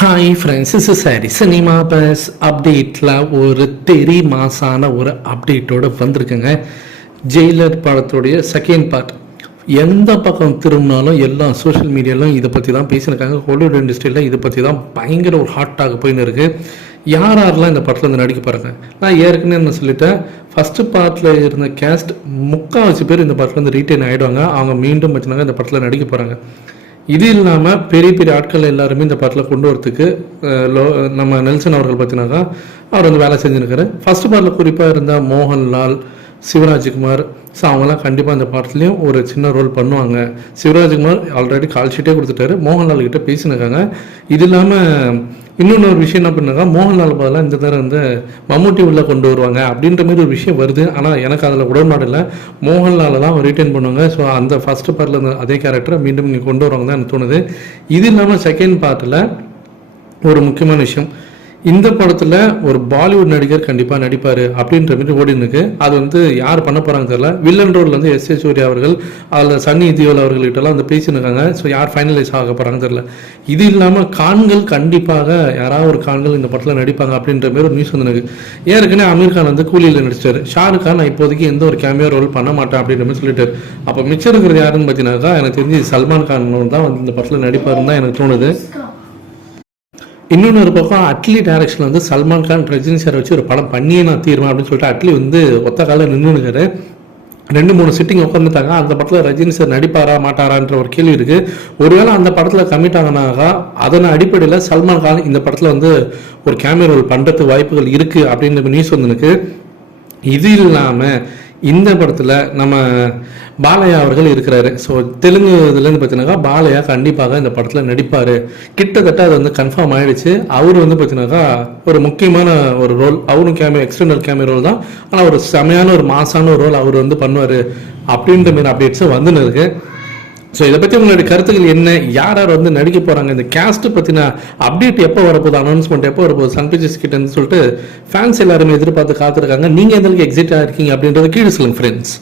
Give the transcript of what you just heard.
Hi friends, is sorry cinema bus அப்டேட்டில் ஒரு தெரி மாசான ஒரு அப்டேட்டோடு வந்திருக்குங்க. ஜெயிலர் படத்துடைய செகண்ட் பார்ட். எந்த பக்கம் திரும்பினாலும் எல்லா சோஷியல் மீடியாலும் இதை பற்றி தான் பேசியிருக்காங்க. ஹாலிவுட் இண்டஸ்ட்ரியில் இதை பற்றி தான் பயங்கர ஒரு ஹாட்டாக போயின்னு இருக்குது. யாரெல்லாம் இந்த படத்தில் வந்து நடிக்க போகிறாங்க? நான் ஏற்கனவே என்ன சொல்லிட்டேன், ஃபஸ்ட்டு பார்ட்டில் இருந்த கேஸ்ட் முக்கால்வாசி பேர் இந்த படத்தில் வந்து ரீட்டைன் ஆகிடுவாங்க. அவங்க மீண்டும் பார்த்தீங்கன்னா இந்த படத்தில் நடிக்க போகிறாங்க. இது இல்லாமல் பெரிய பெரிய ஆட்கள் எல்லாருமே இந்த படத்தில் கொண்டு வரத்துக்கு நம்ம நெல்சன் அவர்கள் பார்த்தினாக்கா அவர் வந்து வேலை செஞ்சுருக்காரு. ஃபஸ்ட்டு பார்ட்டில் குறிப்பாக இருந்த மோகன்லால், சிவராஜ்குமார், ஸோ அவங்களாம் கண்டிப்பாக இந்த படத்துலேயும் ஒரு சின்ன ரோல் பண்ணுவாங்க. சிவராஜ்குமார் ஆல்ரெடி கால் ஷீட்டே கொடுத்துட்டாரு, மோகன்லால் கிட்டே பேசினிருக்காங்க. இது இல்லாமல் இன்னொன்று ஒரு விஷயம் என்ன பண்ணாக்கா, மோகன்லால் பதிலாக இந்த தடவை வந்து மம்முட்டி உள்ளே கொண்டு வருவாங்க அப்படின்ற மாதிரி ஒரு விஷயம் வருது. ஆனால் எனக்கு அதில் உடன்பாடு இல்லை. மோகன்லால் தான் ரிட்டைன் பண்ணுவாங்க. ஸோ அந்த ஃபஸ்ட்டு பார்ட்டில் இருந்த அதே கேரக்டரை மீண்டும் இங்கே கொண்டு வருவாங்க தான் எனக்கு தோணுது. இது இல்லாமல் செகண்ட் பார்ட்டில் ஒரு முக்கியமான விஷயம், இந்த படத்தில் ஒரு பாலிவுட் நடிகர் கண்டிப்பாக நடிப்பார் அப்படின்ற மாதிரி ஓடினுக்கு. அது வந்து யார் பண்ண போகிறாங்க தெரியல. வில்லன் ரோல் வந்து எஸ் ஏ சூர்யா அவர்கள், அதில் சன்னி தியோல் அவர்கள்கிட்டலாம் வந்து பேசினுருக்காங்க. ஸோ யார் ஃபைனலைஸ் ஆக போகிறாங்க தெரியல. இது இல்லாமல் கான்கள் கண்டிப்பாக யாராவது ஒரு கான்கள் இந்த படத்தில் நடிப்பாங்க அப்படின்ற மாதிரி ஒரு நியூஸ் வந்து ஏற்கனவே அமீர் கான் வந்து கூலியில் நடிச்சிட்டாரு. ஷாருக் கான் நான் இப்போதைக்கு எந்த ஒரு கேமியோ ரோல் பண்ண மாட்டேன் அப்படின்ற மாதிரி சொல்லிட்டாரு. அப்போ மிச்சம் இருக்கிறது யாருன்னு பார்த்தீங்கன்னாக்கா எனக்கு தெரிஞ்சு சல்மான் கான் தான் வந்து இந்த படத்தில் நடிப்பாருன்னு தான் எனக்கு தோணுது. இன்னொன்று பக்கம் அட்லி டைரக்ஷனில் வந்து சல்மான் கான், ரஜினி சார் வச்சு ஒரு படம் பண்ணியே நான் தீர்வேன் அப்படின்னு சொல்லிட்டு அட்லி வந்து ஒத்த காலில் நின்றுனுக்காரு. 2-3 சிட்டிங் உட்காந்துட்டாங்க. அந்த படத்தில் ரஜினி சார் நடிப்பாரா மாட்டாரான்ற ஒரு கேள்வி இருக்குது. ஒருவேளை அந்த படத்தில் கமிட் ஆகினாக்கா அதன் அடிப்படையில் சல்மான் கான் இந்த படத்தில் வந்து ஒரு கேமியோ ரோல் பண்ணுறதுக்கு வாய்ப்புகள் இருக்குது அப்படின்ற நியூஸ் வந்துருக்கு. இது இல்லாமல் இந்த படத்தில் நம்ம பாலையா அவர்கள் இருக்கிறாரு. ஸோ தெலுங்கு இதுலேருந்து பார்த்தீங்கன்னாக்கா பாலையா கண்டிப்பாக இந்த படத்தில் நடிப்பார். கிட்டத்தட்ட அது வந்து கன்ஃபார்ம் ஆகிடுச்சு. அவர் வந்து பார்த்தீங்கன்னாக்கா ஒரு முக்கியமான ஒரு ரோல், அவரும் எக்ஸ்டர்னல் கேமியோ ரோல் தான், ஆனால் ஒரு செமையான ஒரு மாசான ஒரு ரோல் அவர் வந்து பண்ணுவார் அப்படின்ற மாதிரி அப்டேட்ஸும் வந்துன்னு இருக்கு. ஸோ இதை பற்றி உங்களுடைய கருத்துக்கள் என்ன? யார் யார் வந்து நடிக்க போகிறாங்க? இந்த கேஸ்ட்டு பற்றின அப்டேட் எப்போ வரப்போகுது, அனௌன்ஸ்மெண்ட் எப்போ வரப்போகுது சன் பிக்சர்ஸ் கிட்டேன்னு சொல்லிட்டு ஃபேன்ஸ் எல்லாருமே எதிர்பார்த்து காத்திருக்காங்க. நீங்கள் எந்த அளவுக்கு எக்ஸைட்டாக இருக்கீங்க அப்படின்றத கீழே சொல்லுங்கள் ஃப்ரெண்ட்ஸ்.